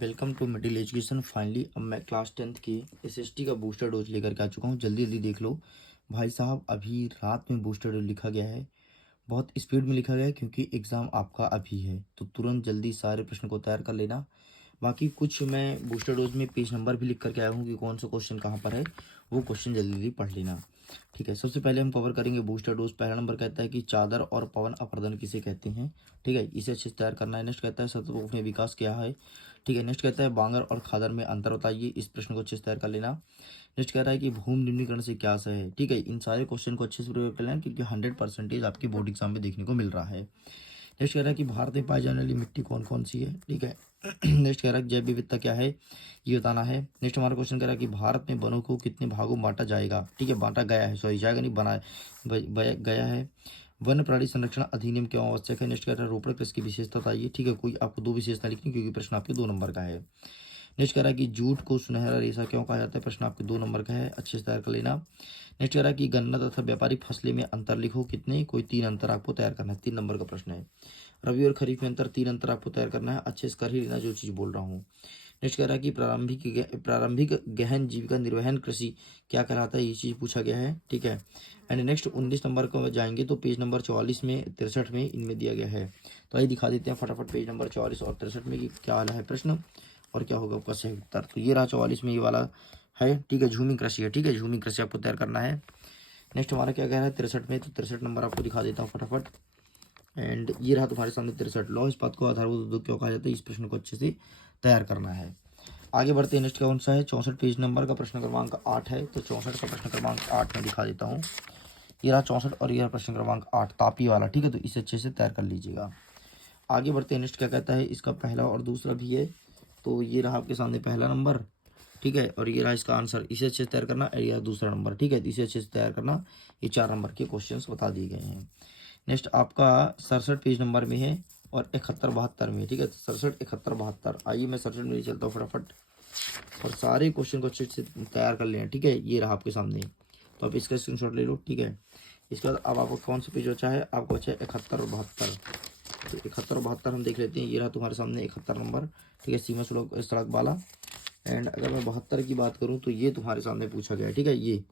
Welcome to middle education. Finally अब मैं class 10th की एसएसटी का बूस्टर डोज लेकर के आ चुका हूँ। जल्दी जल्दी देख लो भाई साहब, अभी रात में बूस्टर डोज लिखा गया है। बहुत स्पीड में लिखा गया है क्योंकि एग्ज़ाम आपका अभी है, तो तुरंत जल्दी सारे प्रश्न को तैयार कर लेना। बाकी कुछ मैं बूस्टर डोज में पेज नंबर भी लिख करके आया हूँ कि कौन सा क्वेश्चन कहाँ पर है, वो क्वेश्चन जल्दी जल्दी पढ़ लेना। ठीक है, सबसे पहले हम कवर करेंगे बूस्टर डोज। पहला नंबर कहता है कि चादर और पवन अपर्दन किसे कहते हैं। ठीक है, इसे अच्छे से तैयार करना है। नेक्स्ट कहता है सतपुरुष ने विकास किया है। ठीक है, नेक्स्ट कहता है बांगर और खादर में अंतर बताइए। इस प्रश्न को अच्छे से तैयार कर लेना। नेक्स्ट कह रहा है कि भूमि निम्नीकरण से क्या सह है। ठीक है, इन सारे क्वेश्चन को अच्छे से प्रिपेयर कर लेना क्योंकि 100% आपके बोर्ड एग्जाम में देखने को मिल रहा है। नेक्स्ट कह रहा है कि भारत में पाई जाने वाली मिट्टी कौन कौन सी है। ठीक है, नेक्स्ट कह रहा है कि जैव विविधता क्या है, ये बताना है। नेक्स्ट हमारा क्वेश्चन कह रहा है कि भारत में वनों को कितने भागों में बांटा जाएगा। ठीक है, बांटा गया है, सॉरी जाएगा नहीं, बना गया है। वन प्राणी संरक्षण अधिनियम क्यों आवश्यक है। नेक्स्ट कह रहा है रोपड़ कृषि की विशेषता बताइए। ठीक है, कोई आपको दो विशेषता लिखनी क्योंकि प्रश्न आपके 2 नंबर का है। नेक्स्ट कह रहा है कि जूट को सुनहरा रेशा क्यों कहा जाता है। प्रश्न आपके 2 नंबर का है, अच्छे से तैयार कर लेना। नेक्स्ट कह रहा है कि गन्ना तथा व्यापारिक फसलें में अंतर लिखो। कितने, कोई 3 अंतर आपको तैयार करना है, 3 नंबर का प्रश्न है। रबी और खरीफ में अंतर, 3 अंतर आपको तैयार करना है, अच्छे से कर ही लेना जो चीज़ बोल रहा हूँ। नेक्स्ट कह रहा है कि प्रारंभिक गहन जीविका निर्वहन कृषि क्या कहलाता है, ये चीज़ पूछा गया है। ठीक है, एंड नेक्स्ट 19 नंबर को जाएंगे तो पेज नंबर 44 में 63 में इनमें दिया गया है। तो आइए दिखा देते हैं फटाफट पेज नंबर 44 और 63 में कि क्या वाला है प्रश्न और क्या होगा आपका सही उत्तर। तो ये रहा 44 में ये वाला है। ठीक है, झूमी कृषि है। ठीक है, झूमी कृषि आपको तैयार करना है। नेक्स्ट हमारा क्या कह रहा है 63 में, तो 63 नंबर आपको दिखा देता हूँ फटाफट। एंड ये रहा तुम्हारे सामने 63। लौह इस्पात को आधारभूत उद्योग क्यों कहा जाता है, इस प्रश्न को अच्छे से तैयार करना है। आगे बढ़ते हैं, नेक्स्ट कौन सा है 64 पेज नंबर का प्रश्न क्रमांक 8 है। तो 64 का प्रश्न क्रमांक 8 में दिखा देता हूँ। ये रहा 64 और ये रहा प्रश्न क्रमांक 8 तापी वाला। ठीक है, तो इसे अच्छे से तैयार कर लीजिएगा। आगे बढ़ते हैं, नेक्स्ट क्या कहता है, इसका पहला और दूसरा भी है। तो ये रहा आपके सामने पहला नंबर। ठीक है, और ये रहा इसका आंसर, इसे अच्छे से तैयार करना। यह दूसरा नंबर। ठीक है, तो इसे अच्छे से तैयार करना। ये 4 नंबर के क्वेश्चंस बता दिए गए हैं। नेक्स्ट आपका 67 पेज नंबर में है और 71 72 में। ठीक है, 67 71 72। आइए मैं 67 में चलता हूँ फटाफट और सारे क्वेश्चन को अच्छे से तैयार कर लें। ठीक है, ये रहा आपके सामने, तो आप इसका स्क्रीनशॉट ले लो। ठीक है, इसके बाद अब आपको कौन सा पेज बचा है, आपको बचा है 71 और 72। तो 71 और 72 हम देख लेते हैं। ये रहा तुम्हारे सामने 71 नंबर। ठीक है, सीमा सड़क वाला। एंड अगर मैं 72 की बात करूँ तो ये तुम्हारे सामने पूछा गया है। ठीक है, ये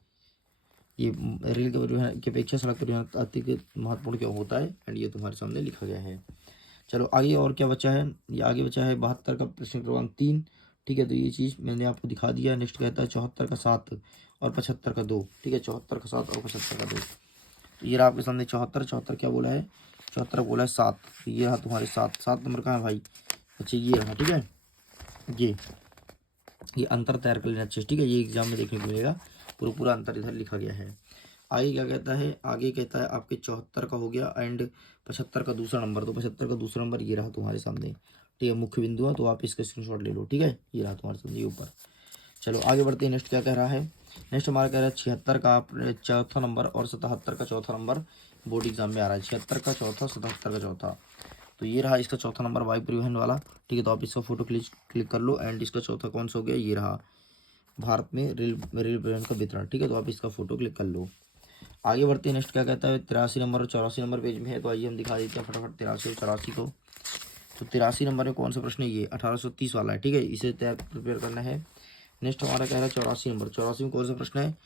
रेल के परिवहन की अपेक्षा सड़क परिवहन अत्यधिक महत्वपूर्ण क्यों होता है, एंड ये तुम्हारे सामने लिखा गया है। चलो आगे और क्या बचा है, ये आगे बचा है 72 का प्रश्न क्रमांक 3। ठीक है, तो ये चीज़ मैंने आपको दिखा दिया। नेक्स्ट कहता है 74 का 7 और 75 का 2। ठीक है, 74 का 7 और 75 का 2। तो ये रहा आपके सामने 74 74 क्या बोला है, 74 बोला है 7। तो ये रहा तुम्हारे 7 नंबर का है भाई। अच्छा ये रहा। ठीक है, ये अंतर तैयार कर लेना अच्छे से। ठीक है, ये एग्जाम में देखने को मिलेगा, पूरा अंतर इधर लिखा गया है। आगे क्या कहता है, आगे कहता है आपके 74 का हो गया एंड 75 का दूसरा नंबर। तो 75 का दूसरा नंबर ये रहा तुम्हारे सामने। ठीक है, मुख्य बिंदु है, तो आप इसका स्क्रीनशॉट ले लो। ठीक है, ये रहा तुम्हारे सामने ऊपर। चलो आगे बढ़ते हैं, नेक्स्ट क्या कह रहा है। नेक्स्ट हमारा कह रहा है 76 का चौथा नंबर और 77 का चौथा नंबर बोर्ड एग्जाम में आ रहा है। 76 का चौथा, 77 का चौथा। तो ये रहा इसका चौथा नंबर वायु परिवहन वाला। ठीक है, तो आप इसका फोटो क्लिक कर लो। एंड इसका चौथा कौन सा हो गया, ये रहा भारत में रेल परिवहन का वितरण। ठीक है, तो आप इसका फोटो क्लिक कर लो। आगे बढ़ते हैं, नेक्स्ट क्या कहता है 83 नंबर और 84 नंबर पेज में है। तो आइए हम दिखा देते हैं फटाफट 83 और 84 को। तो 83 नंबर में कौन सा प्रश्न है, ये 1830 वाला है। ठीक है, इसे तैयार प्रिपेयर करना है। नेक्स्ट हमारा कह रहा है 84 नंबर। 84 में कौन सा प्रश्न है,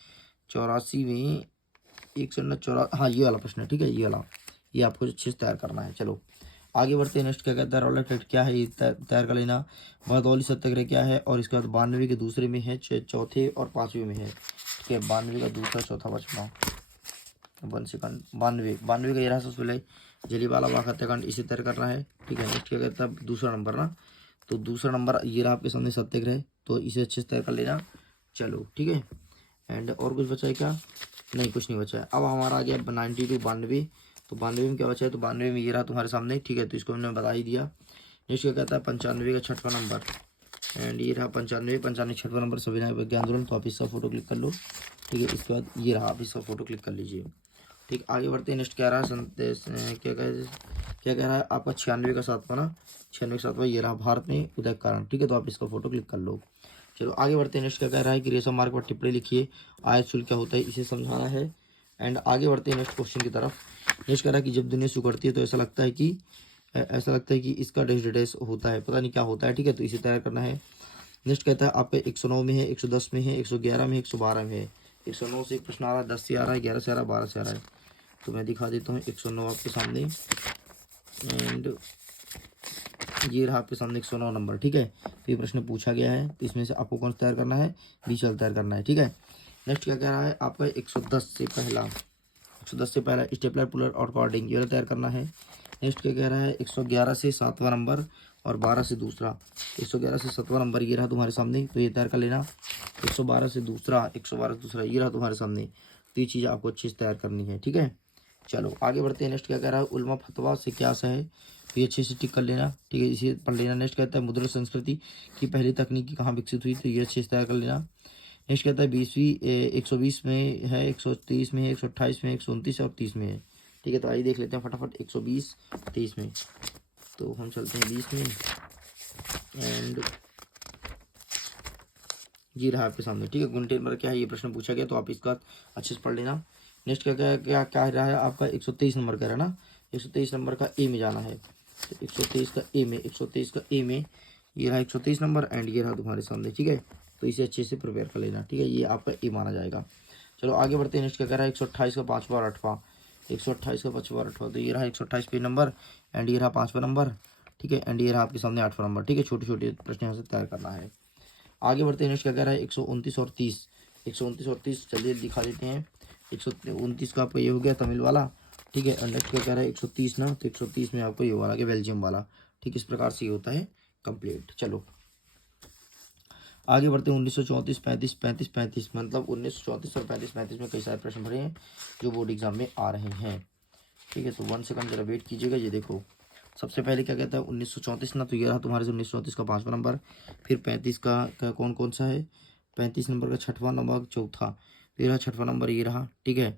84 में एक सौ चौरा हाँ ये वाला प्रश्न है। ठीक है, ये वाला, ये आपको अच्छे से तैयार करना है। चलो आगे बढ़ते हैं, नेक्स्ट क्या कहता है रॉलेट एक्ट क्या है, ये तैयार कर लेना। बरदौली सत्याग्रह क्या है, और इसके बाद 92 के दूसरे में है, चौथे और 5वें में है। ठीक है, 92 का दूसरा चौथा 5वां 1 सेकंड 92 का ये रहा सबसे पहले जलियांवाला बाग हत्याकांड, इसे तैयार करना है। ठीक है, नेक्स्ट क्या कहता है दूसरा नंबर ना, तो दूसरा नंबर ये रहा आपके सामने सत्याग्रह, तो इसे अच्छे से तैयार कर लेना। चलो ठीक है, एंड और कुछ बचा है क्या, नहीं कुछ नहीं बचा है। अब हमारा आ गया 92 92। तो 92 में क्या बचा है, तो 92 में ये रहा तुम्हारे सामने। ठीक है, तो इसको हमने बता ही दिया। नेक्स्ट क्या कहता है 95 का 6वां नंबर। एंड ये रहा 95 6वां नंबर सविनय विज्ञान आंदोलन, तो आप इसका फोटो क्लिक कर लो। ठीक है, इसके बाद ये रहा, आप इसका फोटो क्लिक कर लीजिए। ठीक, आगे बढ़ते हैं, नेक्स्ट क्या रहा क्या कह रहा है आपका 96 का 7वां ना, 96 का 7वां ये रहा भारत में उदय कारण। ठीक है, तो आप इसका फोटो क्लिक कर लो। चलो आगे बढ़ते हैं, नेक्स्ट क्या कह रहा है कि रेशम मार्ग पर टिप्पणी लिखिए, आयत शुल्क क्या होता है, इसे समझाना है। एंड आगे बढ़ते हैं नेक्स्ट क्वेश्चन की तरफ। नेक्स्ट कह रहा है कि जब दुनिया सिकुड़ती है तो ऐसा लगता है कि ऐसा लगता है कि इसका डैश डैश होता है, पता नहीं क्या होता है, ठीक है। तो इसे तैयार करना है। नेक्स्ट कहता है आपका 109 में है, 110 में है, 111 में है, 112 में है। 109 से एक प्रश्न आ रहा है, 10 से आ रहा है, 11 से आ रहा है, 12 से आ रहा है। तो मैं दिखा देता हूँ 109 आपके सामने, एंड ये रहा आपके सामने 109 नंबर, ठीक है। तो ये प्रश्न पूछा गया है, तो इसमें से आपको कौन सा तैयार करना है, बीच वाला तैयार करना है, ठीक है। नेक्स्ट क्या कह रहा है आपका 110 से पहला, 110 से पहला स्टेपलर पुलर और कॉर्डिंग, ये वाला तैयार करना है। नेक्स्ट क्या कह रहा है 111 से 7वां नंबर और 12 से दूसरा। 111 से 7वां नंबर ये रहा तुम्हारे सामने, तो ये तैयार कर लेना। 112 से दूसरा, 112 से दूसरा ये रहा तुम्हारे सामने, तो ये चीज़ आपको अच्छे से तैयार करनी है, ठीक है। चलो आगे बढ़ते हैं। नेक्स्ट क्या कह रहा है उल्मा फतवा से क्या सा है, तो ये अच्छे से टिक कर लेना, ठीक है, इसे पढ़ लेना। नेक्स्ट कहता है मुद्रा संस्कृति की पहली तकनीकी कहाँ विकसित हुई, तो ये अच्छे से तैयार कर लेना। नेक्स्ट कहता है 120 में है, 130 में है, 128 में है, 129 और 30 में है, ठीक है। तो आइए देख लेते हैं फटाफट 120 30 में। तो हम चलते हैं 20 में, एंड ये रहा आपके सामने, ठीक है। गुणित नंबर क्या है ये प्रश्न पूछा गया, तो आप इसका अच्छे से पढ़ लेना। नेक्स्ट क्या क्या क्या क्या रहा है आपका 123 नंबर का, है ना। 123 नंबर का ए में जाना है, तो 123 का ए में, 123 का ए में ये रहा 123 नंबर, एंड ये रहा तुम्हारे सामने, ठीक है। तो इसे अच्छे से प्रिपेयर कर लेना, ठीक है, ये आपका ए माना जाएगा। चलो आगे बढ़ते हैं। नेक्स्ट क्या कह रहा है 128 का 5वां और 8वां, 128 का 5वां और 8वां, तो ये रहा 128 पेज नंबर, एंड ये रहा 5वां नंबर, ठीक है, एंड ये रहा आपके सामने 8वां नंबर, ठीक है। छोटे छोटे प्रश्न यहाँ से तैयार करना है। आगे बढ़ते हैं। नेक्स्ट क्या कह रहा है 129 और 30, 129 और 30 चलिए दिखा देते हैं। 129 का आपका ये हो गया तमिल वाला, ठीक है। और नेक्स्ट क्या कह रहा है 130 ना, तो 130 में आपको ये वाला कि बेल्जियम वाला, ठीक है। इस प्रकार से ये होता है कंप्लीट। चलो आगे बढ़ते हैं। 1934 35 35 35, मतलब 1934 और 35 35 में कई सारे प्रश्न भरे हैं जो बोर्ड एग्जाम में आ रहे हैं, ठीक है। तो 1 सेकंड जरा वेट कीजिएगा। ये देखो सबसे पहले क्या कहता है 1934 ना, तो ये रहा तुम्हारे से 1934 का 5वां नंबर। फिर 35 का कौन कौन सा है, 35 नंबर का 6वां नंबर, चौथा, तो ये रहा 6वां नंबर, ये रहा, ठीक है।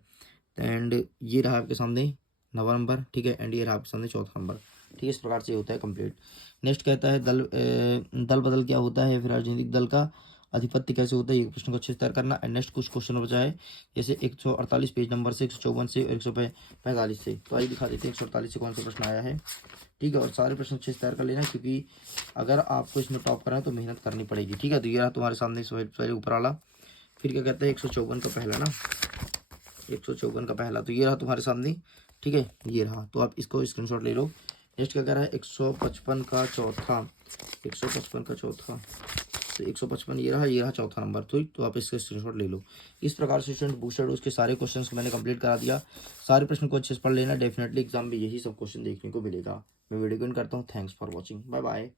एंड ये रहा आपके सामने 9वां नंबर, ठीक है, एंड ये रहा आपके सामने 4था नंबर, ठीक है। इस प्रकार से होता है कंप्लीट। नेक्स्ट कहता है दल बदल क्या होता है, फिर राजनीतिक दल का अधिपत्य कैसे होता है, ये प्रश्न को अच्छे से तैयार करना। एंड नेक्स्ट कुछ क्वेश्चन बचा है, जैसे 148 पेज नंबर से, 154 से और 145 से। तो आइए दिखा देते हैं 148 से कौन सा प्रश्न आया है, ठीक है। और सारे प्रश्न अच्छे से तैयार कर लेना, क्योंकि अगर आपको इसमें टॉप करना है तो मेहनत करनी पड़ेगी, ठीक है। तो ये रहा तुम्हारे सामने पहले ऊपर वाला। फिर क्या कहते हैं 154 का पहला ना, 154 का पहला, तो ये रहा तुम्हारे सामने, ठीक है, ये रहा। तो आप इसको स्क्रीनशॉट ले लो। नेक्स्ट क्या कह रहा है 155 का चौथा, 155 का चौथा, तो 155 ये रहा चौथा नंबर, तो आप इसका स्क्रीनशॉट ले लो। इस प्रकार से स्टूडेंट बूस्टर डोज के सारे क्वेश्चंस को मैंने कंप्लीट करा दिया। सारे प्रश्न को अच्छे से पढ़ लेना, डेफिनेटली एग्जाम में यही सब क्वेश्चन देखने को मिलेगा। मैं वीडियो को एंड करता हूँ। Thanks for watching, bye bye.